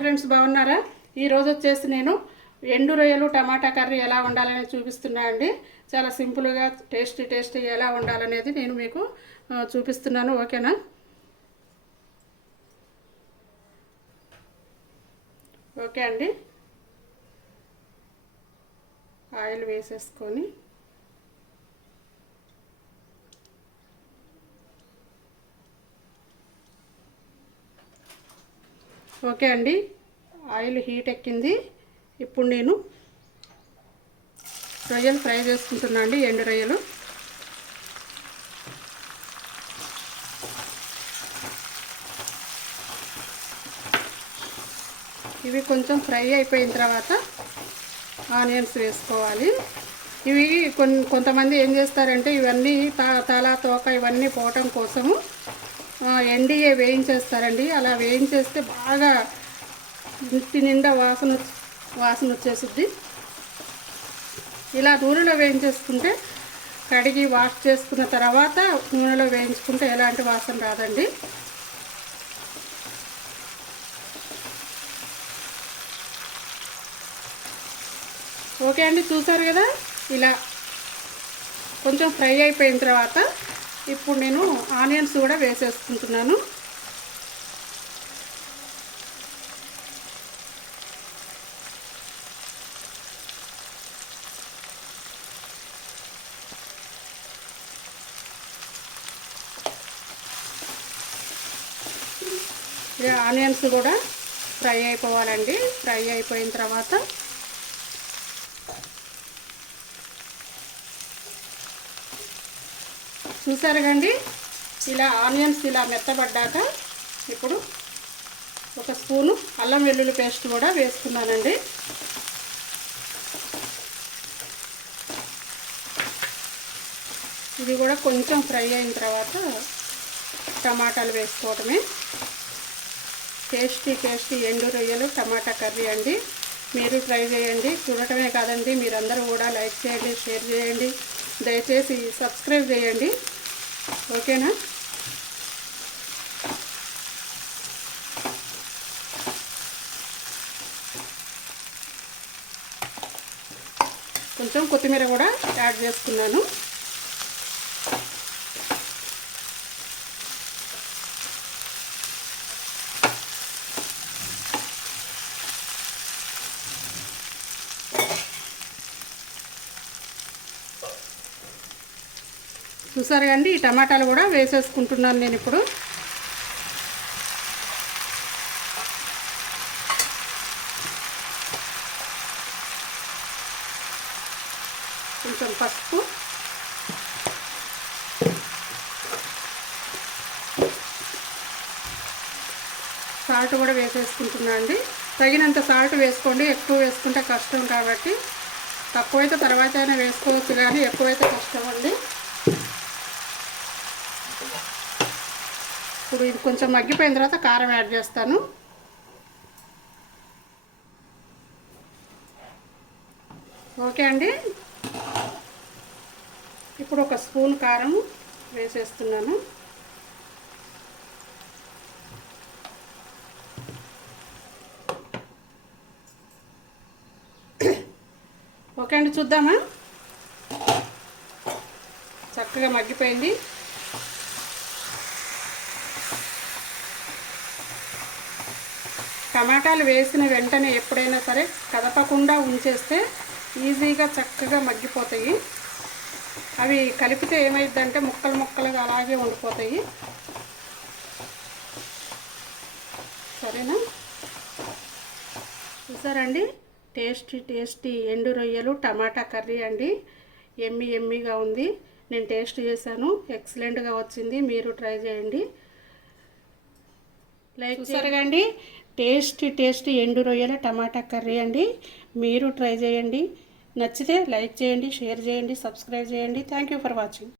Friends బాగున్నారా? ఈరోజు వచ్చేసి నేను ఎండు రొయ్యలు టమాటా కర్రీ ఎలా ఉండాలని చూపిస్తున్నా అండి. చాలా సింపుల్గా టేస్టీ టేస్టీ ఎలా ఉండాలనేది నేను మీకు చూపిస్తున్నాను. ఓకేనా? ఓకే అండి. ఆయిల్ వేసేసుకొని ఓకే అండి. ఆయిల్ హీట్ ఎక్కింది. ఇప్పుడు నేను రొయ్యలు ఫ్రై చేసుకుంటున్నా అండి ఎండు రొయ్యలు. ఇవి కొంచెం ఫ్రై అయిపోయిన తర్వాత ఆనియన్స్ వేసుకోవాలి. ఇవి కొంతమంది ఏం చేస్తారంటే ఇవన్నీ తా తల తోక ఇవన్నీ పోవటం కోసము ఎండిఏ ఎన్డీఏ వేయించేస్తారండి. అలా వేయించేస్తే బాగా ఇంటి నిండా వాసన వాసన వచ్చేసిద్ది. ఇలా నూనెలో వేయించేసుకుంటే కడిగి వాష్ చేసుకున్న తర్వాత నూనెలో వేయించుకుంటే ఎలాంటి వాసన రాదండి. ఓకే అండి చూసారు కదా? ఇలా కొంచెం ఫ్రై అయిపోయిన తర్వాత ఇప్పుడు నేను ఆనియన్స్ కూడా వేసేసుకుంటున్నాను. ఆనియన్స్ కూడా ఫ్రై అయిపోవాలండి. ఫ్రై అయిపోయిన తర్వాత చూసారు కండి? ఇలా ఆనియన్స్ ఇలా మెత్తబడ్డాక ఇప్పుడు ఒక స్పూను అల్లం వెల్లుల్లి పేస్ట్ కూడా వేసుకున్నానండి. ఇది కూడా కొంచెం ఫ్రై అయిన తర్వాత టమాటాలు వేసుకోవటమే. టేస్టీ టేస్టీ ఎండు రొయ్యలు టమాటా కర్రీ అండి. మీరు ట్రై చేయండి. చూడటమే కాదండి. మీరందరూ కూడా లైక్ చేయండి షేర్ చేయండి. దయచేసి సబ్స్క్రైబ్ చేయండి. ఓకేనా? కొంచెం కొత్తిమీర కూడా యాడ్ చేసుకున్నాను. చూసారు కండి ఈ టమాటాలు కూడా వేసేసుకుంటున్నాను నేను ఇప్పుడు. కొంచెం పసుపు. సాల్ట్ కూడా వేసేసుకుంటున్నా అండి. తగినంత సాల్ట్ వేసుకోండి ఎక్కువ వేసుకుంటే కష్టం కాబట్టి. తక్కువైతే తర్వాత అయినా వేసుకోవచ్చు కానీ ఎక్కువైతే కష్టం అండి. ఇప్పుడు ఇది కొంచెం మగ్గిపోయిన తర్వాత కారం యాడ్ చేస్తాను. ఓకే అండి. ఇప్పుడు ఒక స్పూన్ కారం వేసేస్తున్నాను. ఓకే అండి చూద్దామా? చక్కగా మగ్గిపోయింది. టమాటాలు వేసిన వెంటనే ఎప్పుడైనా సరే కదపకుండా ఉంచేస్తే ఈజీగా చక్కగా మగ్గిపోతాయి. అవి కలిపితే ఏమైందంటే ముక్కలు ముక్కలుగా అలాగే ఉండిపోతాయి. సరేనా? చూసారండి? టేస్టీ టేస్టీ ఎండు రొయ్యలు టమాటా కర్రీ అండి. ఎమ్మి ఎమ్మిగా ఉంది. నేను టేస్ట్ చేశాను. ఎక్సలెంట్గా వచ్చింది. మీరు ట్రై చేయండి. లైక్ చూసారుగా టేస్టీ టేస్టీ ఎండు రొయ్యల టమాటా కర్రీ అండి. మీరు ట్రై చేయండి. నచ్చితే లైక్ చేయండి షేర్ చేయండి సబ్స్క్రైబ్ చేయండి. Thank you for watching